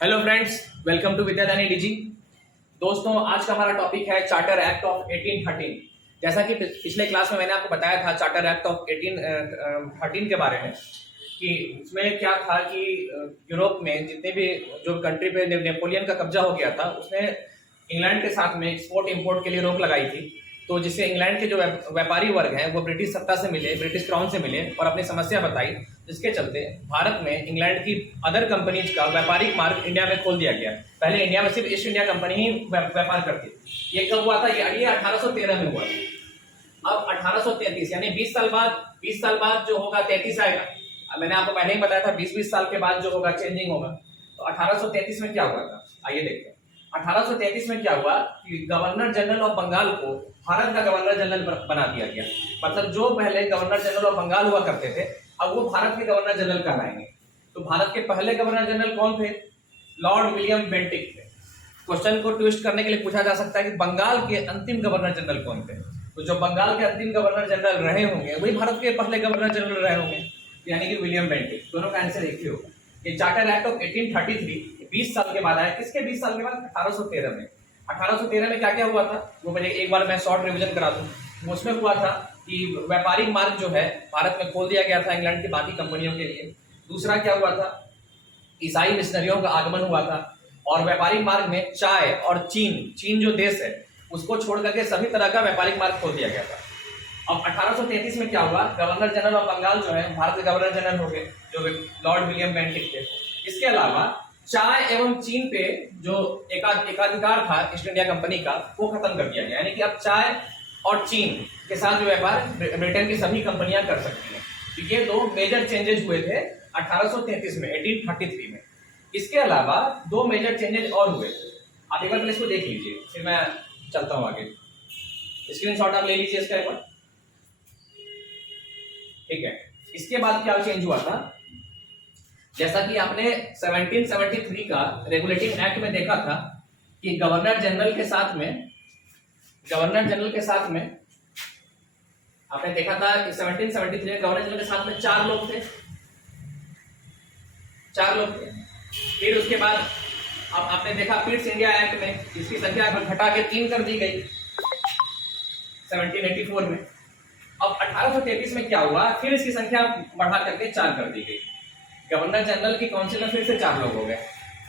Hello friends, welcome to Vidyadani DG. दोस्तों, आज का हमारा टॉपिक है चार्टर एक्ट ऑफ 1813। जैसा कि पिछले क्लास में मैंने आपको बताया था चार्टर एक्ट ऑफ 1813 के बारे में कि उसमें क्या था कि यूरोप में जितने भी जो कंट्री पे नेपोलियन का कब्जा हो गया था, उसने इंग्लैंड के साथ में एक्सपोर्ट इंपोर्ट के लिए रोक लगाई थी। तो जिससे इंग्लैंड के जो व्यापारी वर्ग हैं वो ब्रिटिश सत्ता से मिले, ब्रिटिश क्राउन से मिले और अपनी समस्या बताई, जिसके चलते भारत में इंग्लैंड की अदर कंपनीज का व्यापारिक मार्ग इंडिया में खोल दिया गया। पहले इंडिया में सिर्फ ईस्ट इंडिया कंपनी ही व्यापार करती थी। ये कब हुआ था? ये 1813 में हुआ था। अब 1833 यानी 20 साल बाद जो होगा 33 आएगा। मैंने आपको पहले ही बताया था 20 साल के बाद जो होगा चेंजिंग होगा। तो 1833 में क्या हुआ था, आइए देखते हैं। 1833 में क्या हुआ कि गवर्नर जनरल ऑफ बंगाल को भारत का गवर्नर जनरल बना दिया गया। मतलब जो पहले गवर्नर जनरल ऑफ बंगाल हुआ करते थे, अब वो भारत के गवर्नर जनरल कहलाएंगे। तो भारत के पहले गवर्नर जनरल कौन थे? लॉर्ड विलियम बेंटिक थे। क्वेश्चन को ट्विस्ट करने के लिए पूछा जा सकता है कि बंगाल के अंतिम गवर्नर जनरल कौन थे? तो जो बंगाल के अंतिम गवर्नर जनरल रहे होंगे वही भारत के पहले गवर्नर जनरल रहे होंगे, यानी कि विलियम बेंटिक। दोनों का आंसर एक ही होगा। ये चार्टर एक्ट ऑफ 1833 20 साल के बाद आया। किसके 20 साल के बाद? 1813 में। 1813 में क्या क्या हुआ था वो पहले एक बार मैं शॉर्ट रिवीजन करा दूं। उसमें हुआ था कि व्यापारिक मार्ग जो है भारत में खोल दिया गया था इंग्लैंड की बाकी कंपनियों के लिए। दूसरा क्या हुआ था? ईसाई मिशनरियों का आगमन हुआ था और व्यापारिक मार्ग में चाय और चीन जो देश है उसको छोड़ करके सभी तरह का व्यापारिक मार्ग खोल दिया गया था। अब 1833 में क्या हुआ? गवर्नर जनरल ऑफ बंगाल जो है भारत के गवर्नर जनरल हो गए, जो लॉर्ड विलियम बेंटिक थे। इसके अलावा चाय एवं चीन पे जो एकाधिकार था ईस्ट इंडिया कंपनी का, वो खत्म कर दिया गया। यानी कि अब चाय और चीन के साथ जो व्यापार ब्रिटेन की सभी कंपनियां कर सकती हैं। तो ये दो मेजर चेंजेस हुए थे 1833 में, 1833 में। इसके अलावा दो मेजर चेंजेस और हुए। आप एक बार इसको देख लीजिए, फिर मैं चलता हूं आगे। स्क्रीनशॉट आप ले लीजिए इसका एक बार, ठीक है। इसके बाद क्या चेंज हुआ था? जैसा कि आपने 1773 का रेगुलेटिंग एक्ट में देखा था कि गवर्नर जनरल के साथ में आपने देखा था कि 1773 में गवर्नर जनरल के साथ में चार लोग थे। फिर उसके बाद अब आपने देखा पिट्स इंडिया एक्ट में इसकी संख्या घटा के 3 कर दी गई 1784 में। अब 1833 में क्या हुआ? फिर इसकी संख्या बढ़ा करके 4 कर दी गई। गवर्नर जनरल की काउंसिल में फिर से 4 लोग हो गए।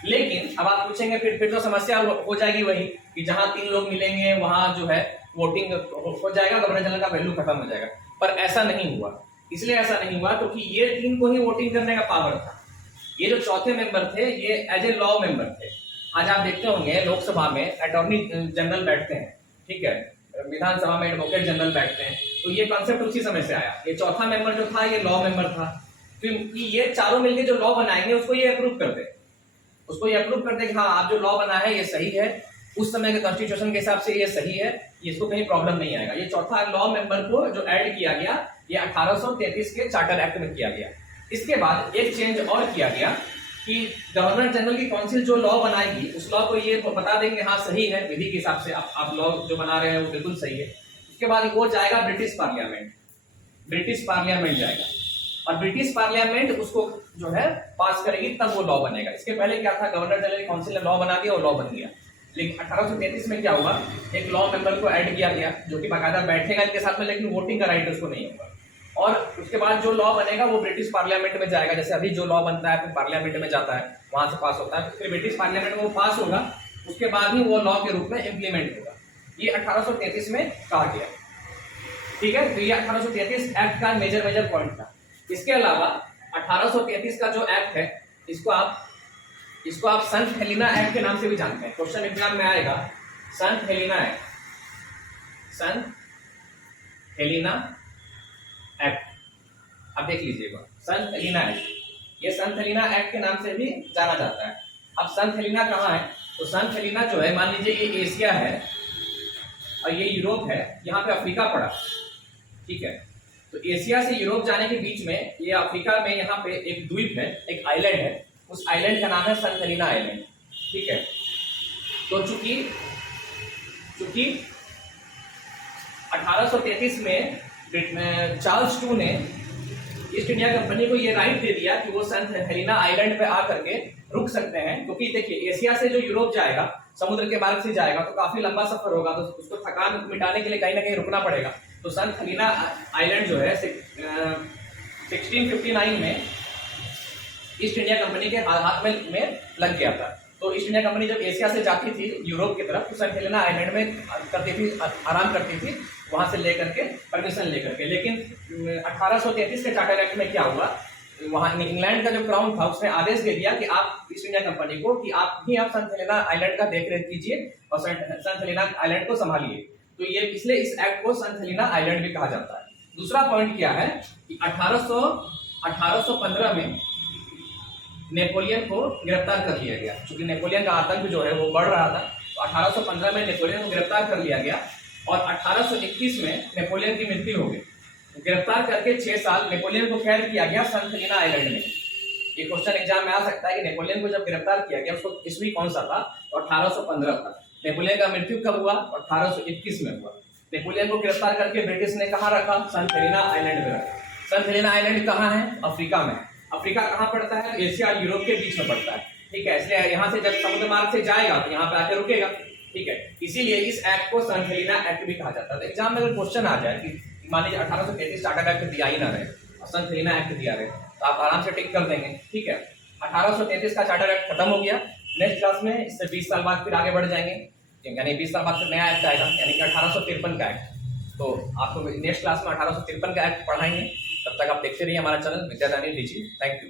लेकिन अब आप पूछेंगे फिर तो समस्या हो जाएगी वही कि जहां 3 लोग मिलेंगे वहां जो है वोटिंग हो जाएगा, गवर्नर जनरल का वैल्यू खत्म हो जाएगा। पर ऐसा नहीं हुआ। इसलिए ऐसा नहीं हुआ क्योंकि ये 3 को ही वोटिंग करने का पावर था। ये जो चौथे मेंबर थे ये एज ए लॉ मेंबर थे। आज आप देखते होंगे लोकसभा में अटॉर्नी जनरल बैठते हैं, ठीक है, विधानसभा में एडवोकेट जनरल बैठते हैं। तो ये कॉन्सेप्ट उसी समय से आया। ये चौथा मेंबर जो था ये लॉ मेंबर था, क्योंकि ये चारों मिलकर जो लॉ बनाएंगे उसको ये अप्रूव कर दे कि हाँ आप जो लॉ बना है ये सही है, उस समय के कॉन्स्टिट्यूशन के हिसाब से ये सही है, इसको कहीं प्रॉब्लम नहीं आएगा। ये चौथा लॉ मेंबर को जो ऐड किया गया ये 1833 के चार्टर एक्ट में किया गया। इसके बाद एक चेंज और किया गया कि गवर्नर जनरल की काउंसिल जो लॉ बनाएगी उस लॉ को ये बता देंगे हाँ सही है, विधि के हिसाब से आप लॉ जो बना रहे हैं वो बिल्कुल सही है। उसके बाद वो जाएगा ब्रिटिश पार्लियामेंट जाएगा और ब्रिटिश पार्लियामेंट उसको जो है पास करेगी, तब वो लॉ बनेगा। इसके पहले क्या था? गवर्नर जनरल काउंसिल ने लॉ बना दिया और लॉ बन गया। लेकिन 1833 में क्या हुआ? एक लॉ मेंबर को ऐड किया गया जो कि बाकायदा बैठेगा इनके साथ में, लेकिन वोटिंग का राइट उसको नहीं होगा। और उसके बाद जो लॉ बनेगा वो ब्रिटिश पार्लियामेंट में जाएगा। जैसे अभी जो लॉ बनता है फिर पार्लियामेंट में जाता है, वहां से पास होता है, फिर ब्रिटिश पार्लियामेंट में वो पास होगा, उसके बाद ही वो लॉ के रूप में इंप्लीमेंट होगा। ये 1833 में कहा गया, ठीक है। तो ये 1833 एक्ट का मेजर पॉइंट था। इसके अलावा 1833 का जो एक्ट है इसको आप संत हेलिना एक्ट के नाम से भी जानते हैं। क्वेश्चन एग्जाम में आएगा संत हेलिना एक्ट। अब देख लीजिएगा संत हेलिना एक्ट। ये संत हेलिना एक्ट के नाम से भी जाना जाता है। अब संत हेलिना कहाँ है? तो संत हेलिना जो है, मान लीजिए ये एशिया है और ये यूरोप है, यहाँ पे अफ्रीका पड़ा, ठीक है। तो एशिया से यूरोप जाने के बीच में ये अफ्रीका में यहाँ पे एक द्वीप है, एक आइलैंड है। उस आइलैंड का नाम है संत हेलिना आइलैंड, ठीक है। तो चूंकि 1833 में चार्ल्स टू ने ईस्ट इंडिया कंपनी को ये राइट दे दिया कि वो सेंट हेलेना आइलैंड पे आकर के रुक सकते हैं, क्योंकि देखिए एशिया से जो यूरोप जाएगा समुद्र के मार्ग से जाएगा तो काफी लंबा सफर होगा, तो उसको थकान मिटाने के लिए कहीं ना कहीं रुकना पड़ेगा। तो सेंट हेलेना आइलैंड जो है 1659 में ईस्ट इंडिया कंपनी के हाथ में लग गया था। तो ईस्ट इंडिया कंपनी जब एशिया से जाती थी यूरोप की तरफ तो सेंट हेलेना आइलैंड में करती थी, आराम करती थी वहां से लेकर के परमिशन लेकर के। लेकिन 1833 के चार्टर एक्ट में क्या हुआ, वहां इंग्लैंड का जो क्राउन था उसने आदेश दे दिया कि आप ईस्ट इंडिया कंपनी को कि आप सेंट हेलेना आइलैंड का देख रेख कीजिए और सेंट हेलेना आइलैंड को संभालिए। तो ये इसलिए इस एक्ट को सेंट हेलेना आइलैंड भी कहा जाता है। दूसरा पॉइंट क्या है कि 1815 में नेपोलियन को गिरफ्तार कर लिया गया, क्योंकि नेपोलियन का आतंक जो है वो बढ़ रहा था। तो 1815 में नेपोलियन को गिरफ्तार कर लिया गया और 1821 में नेपोलियन की मृत्यु हो गई। तो गिरफ्तार करके 6 साल नेपोलियन को कैद किया गया सेंट हेलेना आइलैंड में। ये क्वेश्चन एग्जाम में आ सकता है कि नेपोलियन को जब गिरफ्तार किया गया उसको ईस्वी कौन सा था, तो 1815 था। नेपोलियन का मृत्यु कब हुआ, 1821 में हुआ। नेपोलियन को गिरफ्तार करके ब्रिटिश ने कहाँ रखा, सेंट हेलेना आइलैंड में रखा। सेंट हेलेना आइलैंड कहाँ है, अफ्रीका में। अफ्रीका कहाँ पड़ता है, एशिया और यूरोप के बीच में पड़ता है, ठीक है। इसलिए यहाँ से जब समुद्र मार्ग से जाएगा तो यहाँ पे आके रुकेगा, ठीक है। इसीलिए इस एक्ट को सेंट हेलेना एक्ट भी कहा जाता है। तो एग्जाम में अगर क्वेश्चन आ जाए कि मान लीजिए 1833 चार्टर एक्ट दिया ही ना रहे और सेंट हेलेना एक्ट दिया रहे तो आप आराम से टिक कर देंगे, ठीक है। 1833 का चार्टर एक्ट खत्म हो गया। नेक्स्ट क्लास में इससे 20 साल बाद फिर आगे बढ़ जाएंगे, यानी 20 साल बाद फिर नया एक्ट आएगा, यानी कि 1853 का एक्ट। तो आपको नेक्स्ट क्लास में 1853 का एक्ट पढ़ाएंगे। तब तक आप देखते रहिए हमारा channel Vidyadani DG. Thank you.